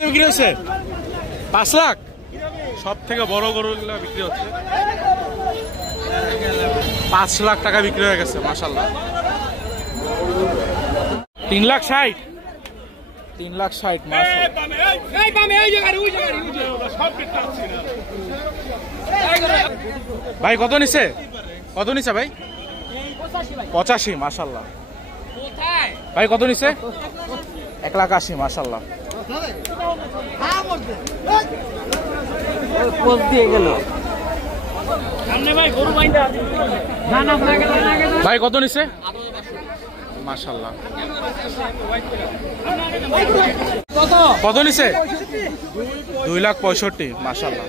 বিক্রি হচ্ছে 5 লাখ। সব থেকে বড় গরুগুলো বিক্রি হচ্ছে 5 লাখ টাকা বিক্রি হয়ে গেছে মাশাআল্লাহ। 3,60,000 3,60,000 ভাই কত নিছে ভাই? 85 মাশাআল্লাহ। ভাই কত নিছে? 1,80,000 মাশাআল্লাহ। ভাই কত নিছে? মাশাআল্লাহ। কত নিছে? 2,65,000 মাশাআল্লাহ।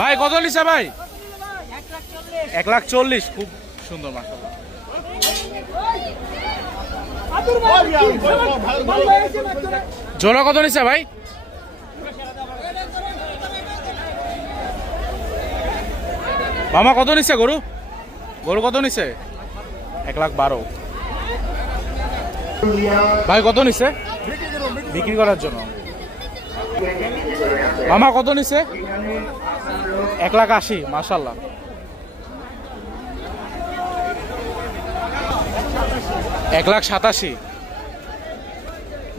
ভাই কত নিছে ভাই? 1,40,000 খুব সুন্দর মাশাআল্লাহ। জোড়া কত নিছে ভাই? মামা কত নিছে গরু কত নিছে? 1,12,000 ভাই কত নিছে? বিক্রি করার জন্য। মামা কত নিছে? 1,80,000 মাশাআল্লাহ। $1,87,000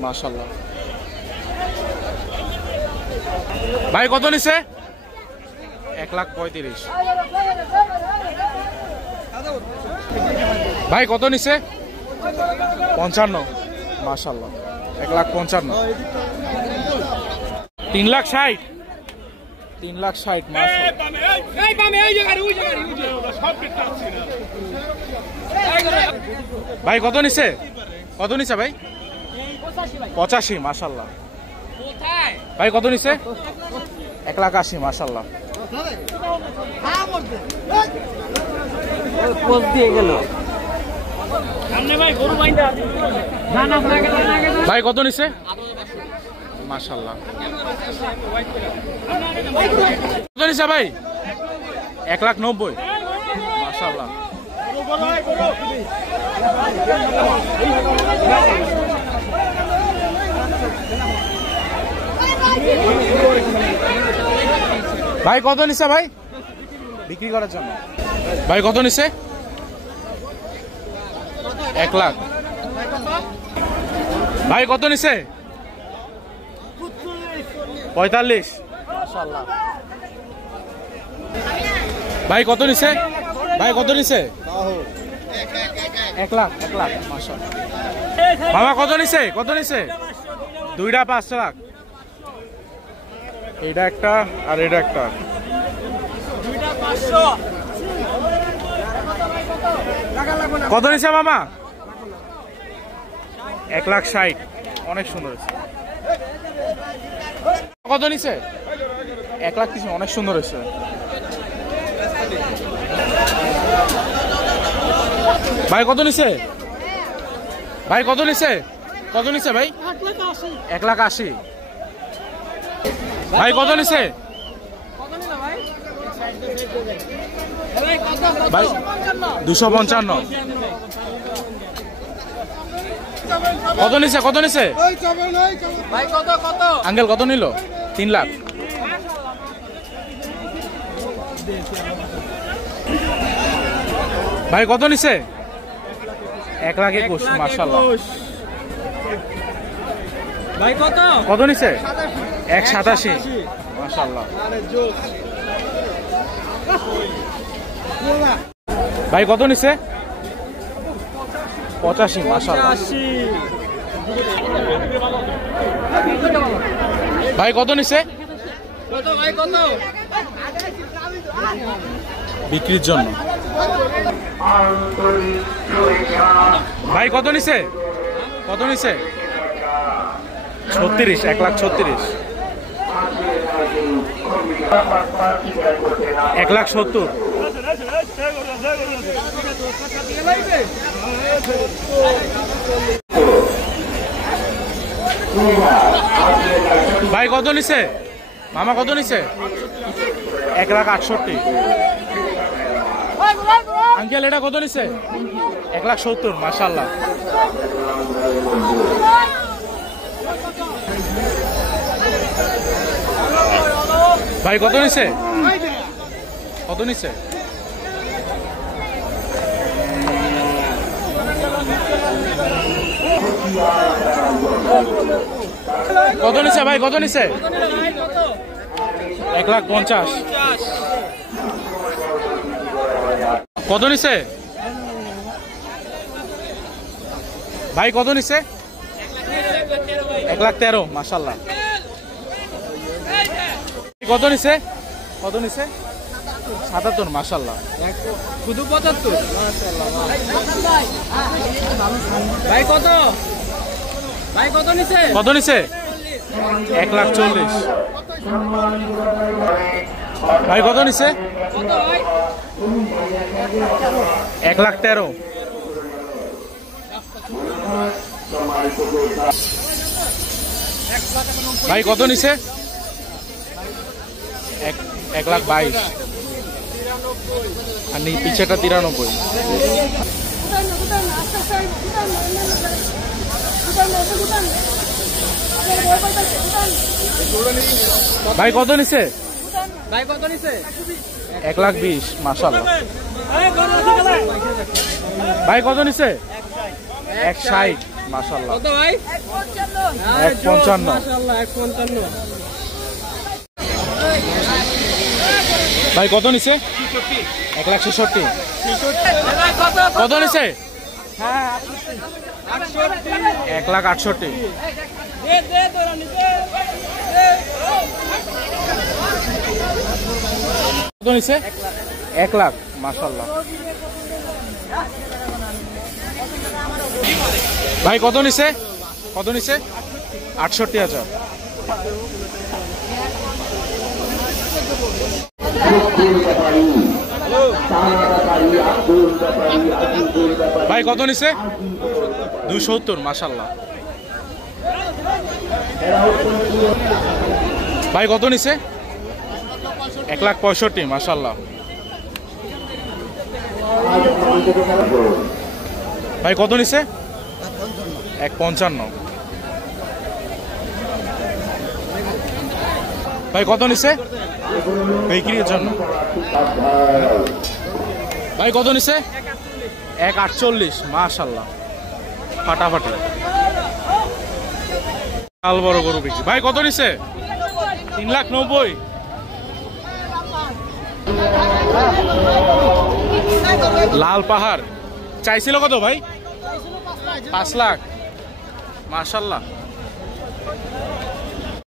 মাশাআল্লাহ। ভাই কত নিছে? 1,35,000 ভাই কত নিছে? 55 মাশাআল্লাহ। 1,55,000 3,60,000 3,60,000 ভাই কত নিছে ভাই? 85 মাশাআল্লাহ। ভাই কত নিছে? 1,80,000 মাশাআল্লাহ। ভাই কত নিছে? মাশাআল্লাহ। কত নিছে ভাই? 1,90,000 মাশাআল্লাহ। ভাই কত নিছে ভাই? বিক্রি করার জন্য। ভাই কত নিছে? 1 লাখ। ভাই কত নিছে? 45 মাশাআল্লাহ। ভাই কত নিছে? 1 লাখ মাশাআল্লাহ। মামা কত নিছে? 2টা 5 লাখ। এটা একটা আর এটা একটা। কত নিছে মামা? 1,60,000 অনেক সুন্দর হয়েছে। কত নিছে? 1,30,000 অনেক সুন্দর হয়েছে। ভাই কত নিছে? ভাই 1,80,000 ভাই কত নিছে? ভাই 255 কত নিছে? আঙ্কেল কত নিল? 3 লাখ। ভাই কত নিছে? 1,21,000 মাশাআল্লাহ। ভাই কত নিছে? 1,87,000 মাশাআল্লাহ। ভাই কত নিছে? 85 মাশাআল্লাহ। ভাই কত নিছে? বিক্রির জন্য। ভাই কত নিছে? 36 1,36,000 1,70,000 1,70,000 ভাই কত নিছে? মামা কত নিছে? 1,68,000। আঙ্কেল এটা কত নিছে? 1,70,000। মাশাআল্লাহ। ভাই কত নিছে? কত নিছে? কত নিছে ভাই? কত নিছে? 1,50,000। কত নিছে ভাই? কত নিছে? 1,13,000। মাশাআল্লাহ। কত নিছে? কত নিছে? 77। মাশাআল্লাহ। শুধু 75। ভাই কত? ভাই কত নিছে? কত নিছে? 1,40,000। ভাই কত নিছে? কত ভাই? 1,13,000। ভাই কত নিছে? 1,22,000। আর পিছেটা 93। ভাই কত নিছে? ভাই কত নিছে? 1,20,000। মাশাআল্লাহ। ভাই কত নিছে? 1,60,000। মাশাআল্লাহ। কত ভাই? 1,55,000। মাশাআল্লাহ 155। ভাই কত নিছে? 1,66,000। কত নিছে? 1,68,000। কত নিছে? 1,00,000। মাশাআল্লাহ। ভাই কত নিছে? কত নিছে? 68,000। ভাই কত নিছে? 270। মাশাআল্লাহ। ভাই কত নিছে? 1,65,000। মাশাআল্লাহ। ভাই কত নিছে? 1,55,000। ভাই কত নিছে? বিক্রির জন্য। ভাই কত নিছে? 1,48,000। মাশাআল্লাহ। ফাটাফাটি। লাল বড় গরু বিক্রি। ভাই কত নিছে? 3,90,000। লাল পাহাড় চাইছিল কত ভাই? 5 লাখ। মাশাআল্লাহ।